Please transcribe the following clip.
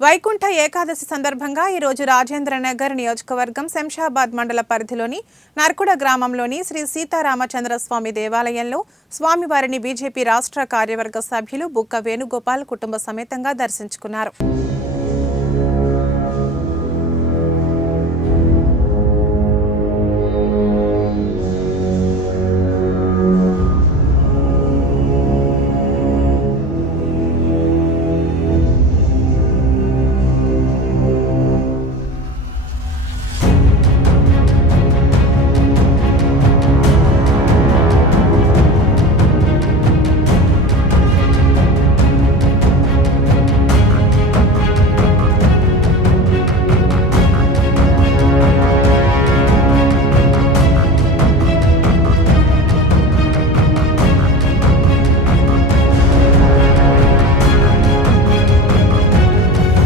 వైకుంఠ ఏకాదశి సందర్భంగా ఈ రోజు రాజేంద్రనగర్ నియోజకవర్గం శంషాబాద్ మండల పరిధిలోని నర్కుడ గ్రామంలోని శ్రీ సీతారామచంద్ర స్వామి దేవాలయంలో స్వామివారిని బీజేపీ రాష్ట్ర కార్యవర్గ సభ్యులు బుక్క వేణుగోపాల్ కుటుంబ సమేతంగా దర్శించుకున్నారు.